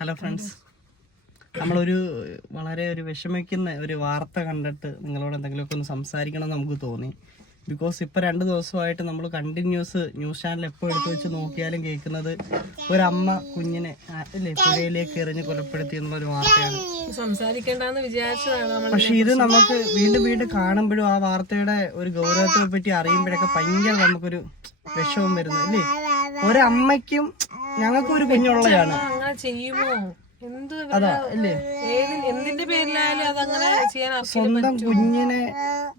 Hello friends നമ്മളൊരു വളരെ ഒരു വിഷമിക്കുന്ന ഒരു വാർത്ത കണ്ടിട്ട് നിങ്ങളോട് എന്തെങ്കിലുമൊക്കെ ഒന്ന് സംസാരിക്കണം എന്ന് നമുക്ക് തോന്നി. ബിക്കോസ് ഇപ്പോൾ രണ്ട് ദിവസമായിട്ട് നമ്മൾ കണ്ടിന്യൂസ് ന്യൂസ് ചാനൽ എപ്പോൾ എടുത്തു വെച്ച് നോക്കിയാലും കേൾക്കുന്നത് ഒരമ്മ കുഞ്ഞിനെ അല്ലേ പുഴയിലേക്ക് എറിഞ്ഞ് കൊലപ്പെടുത്തി എന്നുള്ളൊരു വാർത്തയാണ്. സംസാരിക്കേണ്ടെന്ന് വിചാരിച്ചതാണ് പക്ഷെ ഇത് നമുക്ക് വീണ്ടും വീണ്ടും കാണുമ്പോഴും ആ വാർത്തയുടെ ഒരു ഗൗരവത്തെ പറ്റി അറിയുമ്പോഴൊക്കെ ഭയങ്കര നമുക്കൊരു വിഷമം വരുന്നു അല്ലേ ഒരമ്മയ്ക്കും ഞങ്ങൾക്കും ഒരു കുഞ്ഞുള്ളതാണ് ചെയ്യുമോ? എന്ത് അതാ അല്ലേ? ഏത് എന്തിന്റെ പേരിലായാലും അതങ്ങനെ ചെയ്യാൻ സ്വന്തം കുഞ്ഞിനെ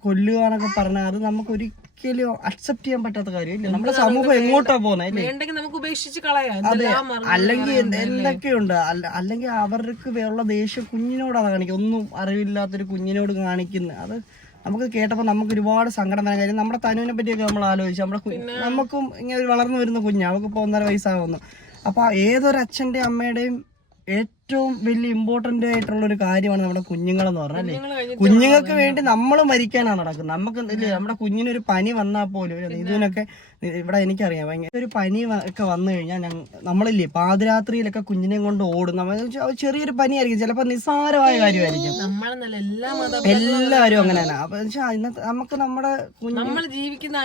കൊല്ലുക എന്നൊക്കെ പറഞ്ഞാൽ അത് നമുക്ക് ഒരിക്കലും അക്സെപ്റ്റ് ചെയ്യാൻ പറ്റാത്ത കാര്യമില്ല? നമ്മുടെ സമൂഹം എങ്ങോട്ടാ പോകുന്നത് വേണ്ടെങ്കിൽ നമുക്ക് ഉപേക്ഷിച്ച് കളയാം. അല്ലെങ്കിൽ എന്ത് എന്തൊക്കെയുണ്ട്? അല്ലെങ്കിൽ അവർക്ക് വേറെ ദേഷ്യം കുഞ്ഞിനോടാണ് കാണിക്കുക ഒന്നും അറിവില്ലാത്തൊരു കുഞ്ഞിനോട് കാണിക്കുന്നത്. അത് നമുക്ക് കേട്ടപ്പോൾ നമുക്ക് ഒരുപാട് സങ്കടം വരാൻ കാര്യം. നമ്മുടെ തനുവിനെ പറ്റിയൊക്കെ നമ്മൾ ആലോചിച്ചു നമ്മുടെ നമുക്കും ഇങ്ങനെ ഒരു വളർന്നു വരുന്ന കുഞ്ഞ്. അവൾക്ക് ഇപ്പോൾ ഒന്നര വയസ്സാകുന്നു അപ്പൊ ഏതൊരു അച്ഛന്റെയും അമ്മയുടെയും ഏറ്റവും വലിയ ഇമ്പോർട്ടന്റ് ആയിട്ടുള്ള ഒരു കാര്യമാണ് നമ്മുടെ കുഞ്ഞുങ്ങളെന്ന് പറഞ്ഞാൽ അല്ലേ കുഞ്ഞുങ്ങൾക്ക് വേണ്ടി നമ്മൾ മരിക്കാനാണ് നടക്കുന്നത്. നമുക്ക് ഇല്ലേ നമ്മുടെ കുഞ്ഞിനൊരു പനി വന്നാൽ പോലും ഇതിനൊക്കെ ഇവിടെ എനിക്കറിയാം ഭയങ്കര ഒരു പനി ഒക്കെ വന്നു കഴിഞ്ഞാൽ നമ്മളില്ലേ പാതിരാത്രിയിലൊക്കെ കുഞ്ഞിനെ കൊണ്ട് ഓടും നമ്മൾ പനി ചെറിയൊരു പനിയായിരിക്കും. ചിലപ്പോൾ നിസ്സാരമായ കാര്യമായിരിക്കും. എല്ലാവരും അങ്ങനെയാണ്. അപ്പൊ ഇന്നത്തെ നമുക്ക് നമ്മുടെ ജീവിക്കുന്ന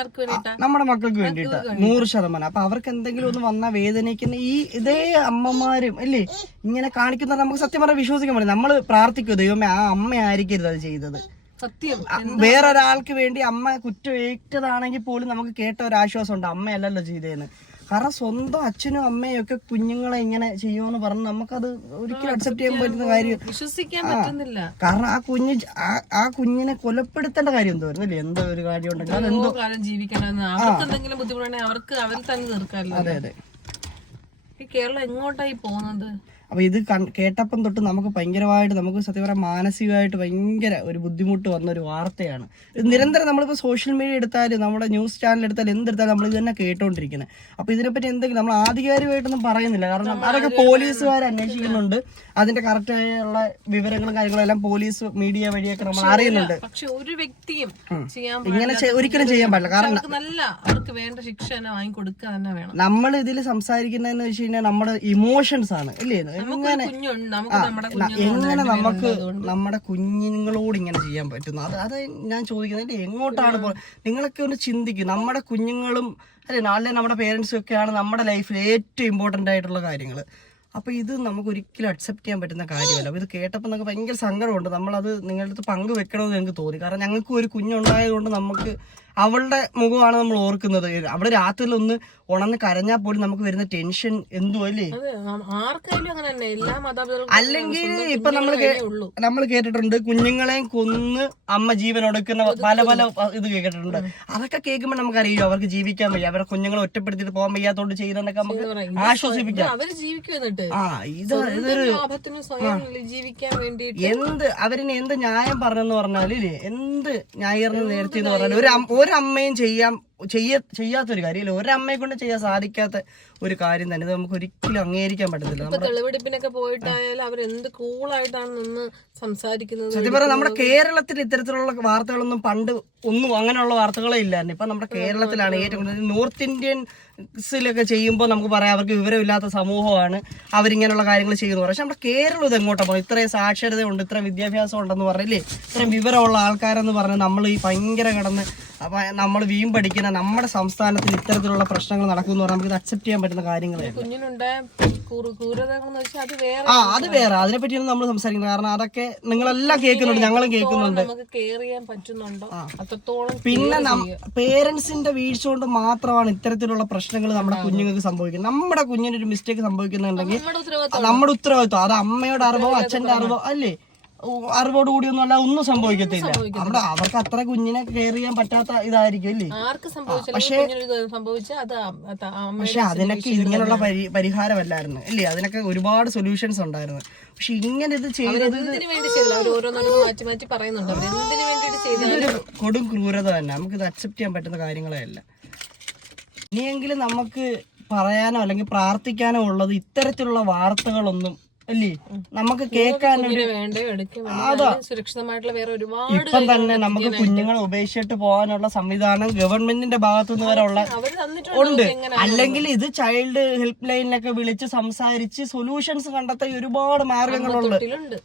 നമ്മുടെ മക്കൾക്ക് വേണ്ടിയിട്ട് നൂറ് ശതമാനം. അപ്പൊ അവർക്ക് എന്തെങ്കിലും ഒന്ന് വന്നാൽ വേദനിക്കുന്ന ഈ ഇതേ അമ്മമാരും അല്ലേ ഇങ്ങനെ കാണിക്കുന്ന നമുക്ക് സത്യം പറഞ്ഞാൽ വിശ്വസിക്കാൻ പറ്റും നമ്മൾ പ്രാർത്ഥിക്കും ദൈവമേ ആ അമ്മ ആയിരിക്കരുത് അത് ചെയ്തത്. സത്യം. വേറൊരാൾക്ക് വേണ്ടി അമ്മ കുറ്റമേറ്റതാണെങ്കിൽ പോലും നമുക്ക് കേട്ട ഒരു ആശ്വാസം ഉണ്ട് അമ്മയല്ലല്ലോ ചെയ്തേന്ന്. കാരണം സ്വന്തം അച്ഛനും അമ്മയും ഒക്കെ കുഞ്ഞുങ്ങളെ ഇങ്ങനെ ചെയ്യുമെന്ന് പറഞ്ഞ് നമുക്കത് ഒരിക്കലും അക്സെപ്റ്റ് ചെയ്യാൻ പറ്റുന്ന കാര്യം. വിശ്വസിക്കാൻ പറ്റുന്നില്ല. കാരണം ആ കുഞ്ഞ് ആ- കുഞ്ഞിനെ കൊലപ്പെടുത്തേണ്ട കാര്യം എന്തോ വരുന്നില്ലേ? എന്തോ ഒരു കാര്യം ഉണ്ടെങ്കിൽ അതെന്തോ കാലം ജീവിക്കണമെന്ന് അവർക്ക് എന്തെങ്കിലും ബുദ്ധിമുട്ടുണ്ടെങ്കിൽ അവർക്ക് അവർ തന്നെ തീർക്കാറില്ല അതെ അതെ. കേരളം എങ്ങോട്ടായി പോകുന്നത്? അപ്പൊ ഇത് കേട്ടപ്പം തൊട്ട് നമുക്ക് ഭയങ്കരമായിട്ട് നമുക്ക് സത്യം പറയാം മാനസികമായിട്ട് ഭയങ്കര ഒരു ബുദ്ധിമുട്ട് വന്ന ഒരു വാർത്തയാണ്. ഇത് നിരന്തരം നമ്മളിപ്പോൾ സോഷ്യൽ മീഡിയ എടുത്താലും നമ്മുടെ ന്യൂസ് ചാനൽ എടുത്താലും എന്തെടുത്താലും നമ്മൾ ഇത് തന്നെ കേട്ടോണ്ടിരിക്കുന്നത് അപ്പോൾ ഇതിനെപ്പറ്റി എന്തെങ്കിലും നമ്മൾ ആധികാരികമായിട്ടൊന്നും പറയുന്നില്ല. കാരണം അതൊക്കെ പോലീസുകാർ അന്വേഷിക്കുന്നുണ്ട്. അതിന്റെ കറക്റ്റായുള്ള വിവരങ്ങളും കാര്യങ്ങളും എല്ലാം പോലീസ് മീഡിയ വഴിയൊക്കെ നമ്മൾ അറിയുന്നുണ്ട്. പക്ഷെ ഒരു വ്യക്തിയും ചെയ്യാൻ ഇങ്ങനെ ഒരിക്കലും ചെയ്യാൻ പാടില്ല. കാരണം അവർക്ക് നല്ല അവർക്ക് വേണ്ട ശിക്ഷ തന്നെ വാങ്ങിക്കൊടുക്കുക തന്നെ വേണം. നമ്മൾ ഇതിൽ സംസാരിക്കുന്നതെന്ന് വെച്ച് കഴിഞ്ഞാൽ നമ്മുടെ ഇമോഷൻസ് ആണ്. ഇല്ലേ? എങ്ങനെ? നമുക്ക് നമ്മുടെ കുഞ്ഞുങ്ങളോട് ഇങ്ങനെ ചെയ്യാൻ പറ്റുന്നു? അത് അത് ഞാൻ ചോദിക്കുന്നത് എങ്ങോട്ടാണ് പോ നിങ്ങളൊക്കെ ഒന്ന് ചിന്തിക്കും. നമ്മുടെ കുഞ്ഞുങ്ങളും അല്ലെ നാളെ നമ്മുടെ പേരൻസും ഒക്കെയാണ് നമ്മുടെ ലൈഫിൽ ഏറ്റവും ഇമ്പോർട്ടന്റ് ആയിട്ടുള്ള കാര്യങ്ങൾ അപ്പൊ ഇത് നമുക്ക് ഒരിക്കലും അക്സെപ്റ്റ് ചെയ്യാൻ പറ്റുന്ന കാര്യമല്ല. അപ്പൊ ഇത് കേട്ടപ്പോൾ നമുക്ക് ഭയങ്കര സങ്കടമുണ്ട്. നമ്മളത് നിങ്ങളുടെ അടുത്ത് പങ്കുവെക്കണമെന്ന് ഞങ്ങൾക്ക് തോന്നി. കാരണം ഞങ്ങൾക്ക് ഒരു കുഞ്ഞുണ്ടായതുകൊണ്ട് നമുക്ക് അവളുടെ മുഖമാണ് നമ്മൾ ഓർക്കുന്നത്. അവിടെ രാത്രിയിൽ ഒന്ന് ഉണർന്ന് കരഞ്ഞാൽ പോലും നമുക്ക് വരുന്ന ടെൻഷൻ എന്തോ അല്ലേ? അല്ലെങ്കിൽ ഇപ്പൊ നമ്മൾ നമ്മൾ കേട്ടിട്ടുണ്ട് കുഞ്ഞുങ്ങളെയും കൊന്ന് അമ്മ ജീവൻ ഒടുക്കുന്ന പല പല ഇത് കേട്ടിട്ടുണ്ട്. അതൊക്കെ കേൾക്കുമ്പോൾ നമുക്കറിയോ അവർക്ക് ജീവിക്കാൻ വയ്യ. അവരുടെ കുഞ്ഞുങ്ങളെ ഒറ്റപ്പെടുത്തിട്ട് പോകാൻ വയ്യാത്തോണ്ട് ചെയ്തെന്നൊക്കെ നമുക്ക് ആശ്വസിപ്പിക്കാം. ആ ഇത് എന്ത് അവരിനെ എന്ത് ന്യായം പറഞ്ഞെന്ന് പറഞ്ഞാൽ എന്ത് ന്യായീകരണം നേരത്തെ എന്ന് പറഞ്ഞാൽ ഒരു ഒരമ്മയും ചെയ്യാൻ ചെയ്യ ചെയ്യാത്തൊരു കാര്യം ഇല്ല ഒരമ്മയെ കൊണ്ട് ചെയ്യാൻ സാധിക്കാത്ത ഒരു കാര്യം തന്നെ. ഇത് നമുക്ക് ഒരിക്കലും അംഗീകരിക്കാൻ പറ്റത്തില്ല. തെളിവെടുപ്പിനൊക്കെ പോയിട്ടായാലും കൂളായിട്ടാണ് നിന്ന് സംസാരിക്കുന്നത് സത്യം പറഞ്ഞാൽ നമ്മുടെ കേരളത്തിൽ ഇത്തരത്തിലുള്ള വാർത്തകളൊന്നും പണ്ട് ഒന്നും അങ്ങനെയുള്ള വാർത്തകളേ ഇല്ലായിരുന്നു. ഇപ്പൊ നമ്മുടെ കേരളത്തിലാണ് ഏറ്റവും കൂടുതൽ നോർത്ത് ഇന്ത്യൻസിലൊക്കെ ചെയ്യുമ്പോൾ നമുക്ക് പറയാം അവർക്ക് വിവരമില്ലാത്ത സമൂഹമാണ് അവരിങ്ങനെയുള്ള കാര്യങ്ങൾ ചെയ്യുന്നു പക്ഷെ നമ്മുടെ കേരളം ഇത് എങ്ങോട്ടാ പോകും ഇത്രയും സാക്ഷരതയുണ്ട് ഇത്രയും വിദ്യാഭ്യാസം ഉണ്ടെന്ന് പറഞ്ഞില്ലേ? ഇത്രയും വിവരമുള്ള ആൾക്കാരെന്ന് പറഞ്ഞ് നമ്മൾ ഈ ഭയങ്കര കിടന്ന് നമ്മൾ വീമ്പടിക്കുന്ന നമ്മുടെ സംസ്ഥാനത്തിൽ ഇത്തരത്തിലുള്ള പ്രശ്നങ്ങൾ നടക്കുന്നു പറഞ്ഞാൽ നമുക്ക് ഇത് അക്സെപ്റ്റ് ചെയ്യാൻ പറ്റുന്ന കാര്യങ്ങൾ ആ അത് വേറെ. അതിനെ പറ്റിയാണ് നമ്മൾ സംസാരിക്കുന്നത്. കാരണം അതൊക്കെ നിങ്ങളെല്ലാം കേൾക്കുന്നുണ്ട് ഞങ്ങളും കേൾക്കുന്നുണ്ട്. പിന്നെ പേരൻസിന്റെ വീഴ്ച കൊണ്ട് മാത്രമാണ് ഇത്തരത്തിലുള്ള പ്രശ്നങ്ങൾ നമ്മുടെ കുഞ്ഞുങ്ങൾക്ക് സംഭവിക്കുന്നത്. നമ്മുടെ കുഞ്ഞിനൊരു മിസ്റ്റേക്ക് സംഭവിക്കുന്നുണ്ടെങ്കിൽ നമ്മുടെ ഉത്തരവാദിത്വം അത് അമ്മയുടെ അറിവോ അച്ഛന്റെ അറിവോ അല്ലേ? അറിവോട് കൂടിയൊന്നും അല്ല ഒന്നും സംഭവിക്കത്തില്ല. അവിടെ അവർക്ക് അത്ര കുഞ്ഞിനെ കെയർ ചെയ്യാൻ പറ്റാത്ത ഇതായിരിക്കും അല്ലേ? പക്ഷേ പക്ഷെ അതിനൊക്കെ ഇങ്ങനെയുള്ള പരി പരിഹാരമല്ലായിരുന്നു അല്ലേ? അതിനൊക്കെ ഒരുപാട് സൊല്യൂഷൻസ് ഉണ്ടായിരുന്നു. പക്ഷെ ഇങ്ങനെ ഇത് ചെയ്തത് ഇതൊരു കൊടും ക്രൂരത തന്നെ. നമുക്ക് ഇത് അക്സെപ്റ്റ് ചെയ്യാൻ പറ്റുന്ന കാര്യങ്ങളല്ല ഇനിയെങ്കിലും നമുക്ക് പറയാനോ അല്ലെങ്കിൽ പ്രാർത്ഥിക്കാനോ ഉള്ളത് ഇത്തരത്തിലുള്ള വാർത്തകളൊന്നും അല്ലേ? നമുക്ക് കേൾക്കാൻ വേണ്ടി സുരക്ഷിതമായിട്ടുള്ള വേറെ ഒരുപാട് ഇപ്പം തന്നെ നമുക്ക് കുഞ്ഞുങ്ങളെ ഉപേക്ഷിച്ചിട്ട് പോകാനുള്ള സംവിധാനം ഗവൺമെന്റിന്റെ ഭാഗത്തുനിന്ന് വരെ ഉള്ള ഉണ്ട്. അല്ലെങ്കിൽ ഇത് ചൈൽഡ് ഹെൽപ്പ് ലൈനിലൊക്കെ വിളിച്ച് സംസാരിച്ച് സൊല്യൂഷൻസ് കണ്ടെത്താൻ ഒരുപാട് മാർഗങ്ങളുണ്ട്.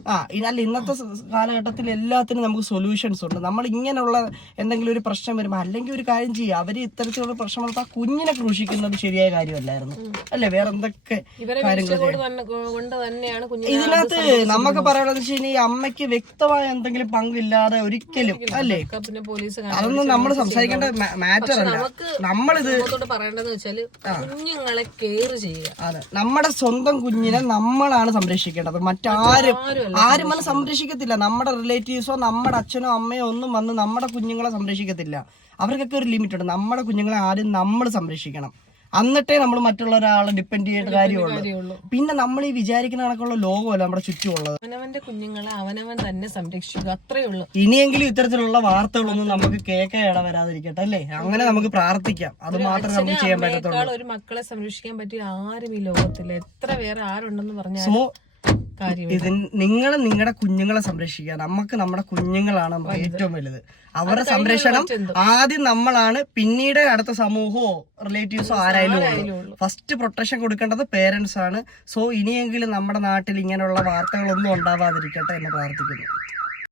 ആ അല്ല ഇന്നത്തെ കാലഘട്ടത്തിൽ എല്ലാത്തിനും നമുക്ക് സൊല്യൂഷൻസ് ഉണ്ട്. നമ്മൾ ഇങ്ങനെയുള്ള എന്തെങ്കിലും ഒരു പ്രശ്നം വരുമ്പോൾ അല്ലെങ്കിൽ ഒരു കാര്യം ചെയ്യുക അവർ ഇത്തരത്തിലുള്ള പ്രശ്നം ആ കുഞ്ഞിനെ ക്രൂശിക്കുന്നത് ശരിയായ കാര്യമല്ലായിരുന്നു. അല്ലെ? വേറെ എന്തൊക്കെ കാര്യങ്ങൾ തന്നെ തന്നെയാണ് ഇതിനകത്ത് നമുക്ക് പറയാനുള്ളത് വെച്ച് കഴിഞ്ഞാൽ ഈ അമ്മയ്ക്ക് വ്യക്തമായ എന്തെങ്കിലും പങ്കില്ലാതെ ഒരിക്കലും അല്ലേ? പിന്നെ പോലീസ് അതൊന്നും നമ്മൾ സംസാരിക്കേണ്ട മാറ്റർ അല്ല. നമ്മളിത് പറയേണ്ടതെന്ന് വെച്ചാൽ കുഞ്ഞുങ്ങളെ കെയർ ചെയ്യുക. അതെ. നമ്മുടെ സ്വന്തം കുഞ്ഞിനെ നമ്മളാണ് സംരക്ഷിക്കേണ്ടത്. മറ്റാരും ആരും വന്ന് സംരക്ഷിക്കത്തില്ല. നമ്മുടെ റിലേറ്റീവ്സോ നമ്മുടെ അച്ഛനോ അമ്മയോ ഒന്നും വന്ന് നമ്മുടെ കുഞ്ഞുങ്ങളെ സംരക്ഷിക്കത്തില്ല. അവർക്കൊക്കെ ഒരു ലിമിറ്റ് ഉണ്ട്. നമ്മുടെ കുഞ്ഞുങ്ങളെ ആദ്യം നമ്മൾ സംരക്ഷിക്കണം. എന്നിട്ടേ നമ്മൾ മറ്റുള്ള ഒരാളെ ഡിപ്പെൻഡ് ചെയ്യേണ്ട കാര്യമുള്ളൂ. പിന്നെ നമ്മൾ ഈ വിചാരിക്കുന്ന കണക്കുള്ള ലോകമല്ല നമ്മുടെ ചുറ്റുമുള്ളത്. അവനവന്റെ കുഞ്ഞുങ്ങളെ അവനവൻ തന്നെ സംരക്ഷിക്കുക അത്രേ ഉള്ളൂ. ഇനിയെങ്കിലും ഇത്തരത്തിലുള്ള വാർത്തകളൊന്നും നമുക്ക് കേൾക്കാൻ ഇട വരാതിരിക്കട്ടെ അല്ലേ? അങ്ങനെ നമുക്ക് പ്രാർത്ഥിക്കാം. അത് മാത്രമേ നമുക്ക് ചെയ്യാൻ പറ്റത്തുള്ളൂ. ഒരു മക്കളെ സംരക്ഷിക്കാൻ പറ്റിയ ആരും ഈ ലോകത്തില്ല എത്ര വേറെ ആരുണ്ടെന്ന് പറഞ്ഞാൽ ഇത് നിങ്ങൾ നിങ്ങളുടെ കുഞ്ഞുങ്ങളെ സംരക്ഷിക്കുക. നമുക്ക് നമ്മുടെ കുഞ്ഞുങ്ങളാണ് നമുക്ക് ഏറ്റവും വലുത്. അവരുടെ സംരക്ഷണം ആദ്യം നമ്മളാണ്. പിന്നീട് അടുത്ത സമൂഹമോ റിലേറ്റീവ്സോ ആരായാലും ഉള്ളൂ. ഫസ്റ്റ് പ്രൊട്ടക്ഷൻ കൊടുക്കേണ്ടത് പേരൻസ് ആണ്. സോ ഇനിയെങ്കിലും നമ്മുടെ നാട്ടിൽ ഇങ്ങനെയുള്ള വാർത്തകളൊന്നും ഉണ്ടാവാതിരിക്കട്ടെ എന്ന് പ്രാർത്ഥിക്കുന്നു.